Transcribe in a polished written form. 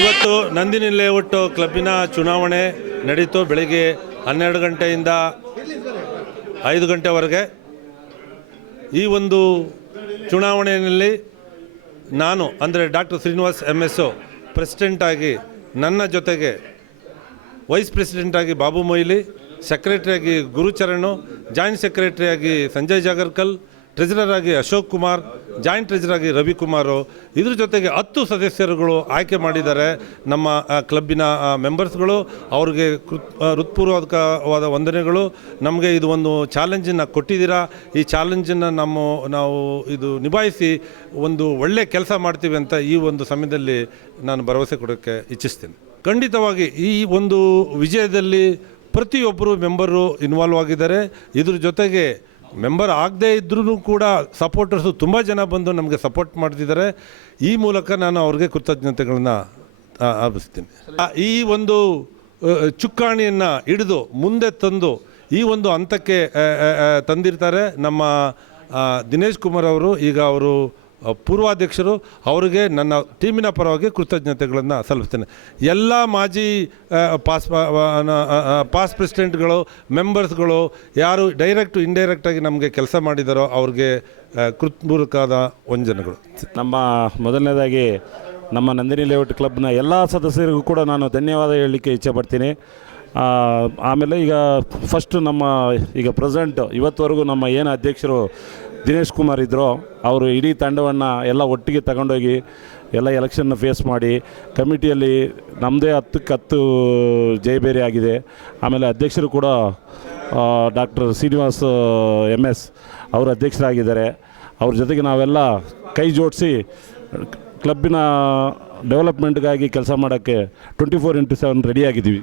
ಇವತ್ತು ನಂದಿನಿ ಲೇಔಟ್ ಕ್ಲಬ್ಬಿನ ಚುನಾವಣೆ ನಡೀತು. ಬೆಳಿಗ್ಗೆ 12 ಗಂಟೆಯಿಂದ 5 ಗಂಟೆವರೆಗೆ. ಈ ಒಂದು ಚುನಾವಣೆಯಲ್ಲಿ ನಾನು ಅಂದರೆ ಡಾಕ್ಟರ್ ಶ್ರೀನಿವಾಸ್ MS ಪ್ರೆಸಿಡೆಂಟಾಗಿ, ನನ್ನ ಜೊತೆಗೆ ವೈಸ್ ಪ್ರೆಸಿಡೆಂಟಾಗಿ ಬಾಬು ಮೊಯ್ಲಿ, ಸೆಕ್ರೆಟರಿಯಾಗಿ ಗುರುಚರಣ್, ಜಾಯಿಂಟ್ ಸೆಕ್ರೆಟರಿಯಾಗಿ ಸಂಜಯ್ ಜಾಗರ್ಕಲ್, ಟ್ರೆಜರರ್ ಆಗಿ ಅಶೋಕ್ ಕುಮಾರ್, ಜಾಯಿಂಟ್ ಟ್ರೆಜರರ್ ಆಗಿ ರವಿಕುಮಾರು, ಇದ್ರ ಜೊತೆಗೆ 10 ಸದಸ್ಯರುಗಳು ಆಯ್ಕೆ ಮಾಡಿದ್ದಾರೆ ನಮ್ಮ ಕ್ಲಬ್ಬಿನ ಮೆಂಬರ್ಸ್ಗಳು. ಅವ್ರಿಗೆ ಹೃತ್ಪೂರ್ವಕವಾದ ವಂದನೆಗಳು. ನಮಗೆ ಇದು ಒಂದು ಚಾಲೆಂಜನ್ನು ಕೊಟ್ಟಿದ್ದೀರಾ. ಈ ಚಾಲೆಂಜನ್ನು ನಾವು ಇದು ನಿಭಾಯಿಸಿ ಒಂದು ಒಳ್ಳೆಯ ಕೆಲಸ ಮಾಡ್ತೀವಿ ಅಂತ ಈ ಒಂದು ಸಮಯದಲ್ಲಿ ನಾನು ಭರವಸೆ ಕೊಡೋಕ್ಕೆ ಇಚ್ಛಿಸ್ತೀನಿ. ಖಂಡಿತವಾಗಿ ಈ ಒಂದು ವಿಜಯದಲ್ಲಿ ಪ್ರತಿಯೊಬ್ಬರು ಮೆಂಬರು ಇನ್ವಾಲ್ವ್ ಆಗಿದ್ದಾರೆ. ಇದ್ರ ಜೊತೆಗೆ ಮೆಂಬರ್ ಆಗದೇ ಇದ್ರೂ ಕೂಡ ಸಪೋರ್ಟರ್ಸು ತುಂಬ ಜನ ಬಂದು ನಮಗೆ ಸಪೋರ್ಟ್ ಮಾಡ್ತಿದ್ದಾರೆ. ಈ ಮೂಲಕ ನಾನು ಅವ್ರಿಗೆ ಕೃತಜ್ಞತೆಗಳನ್ನು ಅರ್ಪಿಸ್ತೀನಿ. ಈ ಒಂದು ಚುಕ್ಕಾಣಿಯನ್ನು ಹಿಡಿದು ಮುಂದೆ ತಂದು ಈ ಒಂದು ಹಂತಕ್ಕೆ ತಂದಿರ್ತಾರೆ ನಮ್ಮ ದಿನೇಶ್ ಕುಮಾರ್ ಅವರು. ಈಗ ಅವರು ಪೂರ್ವಾಧ್ಯಕ್ಷರು. ಅವರಿಗೆ ನನ್ನ ಟೀಮಿನ ಪರವಾಗಿ ಕೃತಜ್ಞತೆಗಳನ್ನು ಸಲ್ಲಿಸ್ತೇನೆ. ಎಲ್ಲ ಮಾಜಿ ಪಾಸ್ ಪ್ರೆಸಿಡೆಂಟ್ಗಳು, ಮೆಂಬರ್ಸ್ಗಳು ಯಾರು ಡೈರೆಕ್ಟು ಇಂಡೈರೆಕ್ಟಾಗಿ ನಮಗೆ ಕೆಲಸ ಮಾಡಿದಾರೋ ಅವ್ರಿಗೆ ಹೃತ್ಪೂರ್ವಕವಾದ ವಂದನೆಗಳು. ನಮ್ಮ ಮೊದಲನೇದಾಗಿ ನಮ್ಮ ನಂದಿನಿ ಲೇಔಟ್ ಕ್ಲಬ್ನ ಎಲ್ಲ ಸದಸ್ಯರಿಗೂ ಕೂಡ ನಾನು ಧನ್ಯವಾದ ಹೇಳಲಿಕ್ಕೆ ಇಚ್ಛೆಪಡ್ತೀನಿ. ಆಮೇಲೆ ಈಗ ಫಸ್ಟ್ ನಮ್ಮ ಈಗ ಪ್ರೆಸೆಂಟ್ ಇವತ್ತುವರೆಗೂ ನಮ್ಮ ಏನು ಅಧ್ಯಕ್ಷರು ದಿನೇಶ್ ಕುಮಾರ್ ಇದ್ದರು, ಅವರು ಇಡೀ ತಂಡವನ್ನು ಎಲ್ಲ ಒಟ್ಟಿಗೆ ತಗೊಂಡೋಗಿ ಎಲ್ಲ ಎಲೆಕ್ಷನ್ನ ಫೇಸ್ ಮಾಡಿ ಕಮಿಟಿಯಲ್ಲಿ ನಮ್ಮದೇ 10ಕ್ಕೆ 10 ಜಯಬೇರಿ ಆಗಿದೆ. ಆಮೇಲೆ ಅಧ್ಯಕ್ಷರು ಕೂಡ ಡಾಕ್ಟರ್ ಶ್ರೀನಿವಾಸ್ MS ಅವರು ಅಧ್ಯಕ್ಷರಾಗಿದ್ದಾರೆ. ಅವ್ರ ಜೊತೆಗೆ ನಾವೆಲ್ಲ ಕೈ ಜೋಡಿಸಿ ಕ್ಲಬ್ಬಿನ ಡೆವಲಪ್ಮೆಂಟ್ಗಾಗಿ ಕೆಲಸ ಮಾಡೋಕ್ಕೆ 24/7 ರೆಡಿಯಾಗಿದ್ದೀವಿ.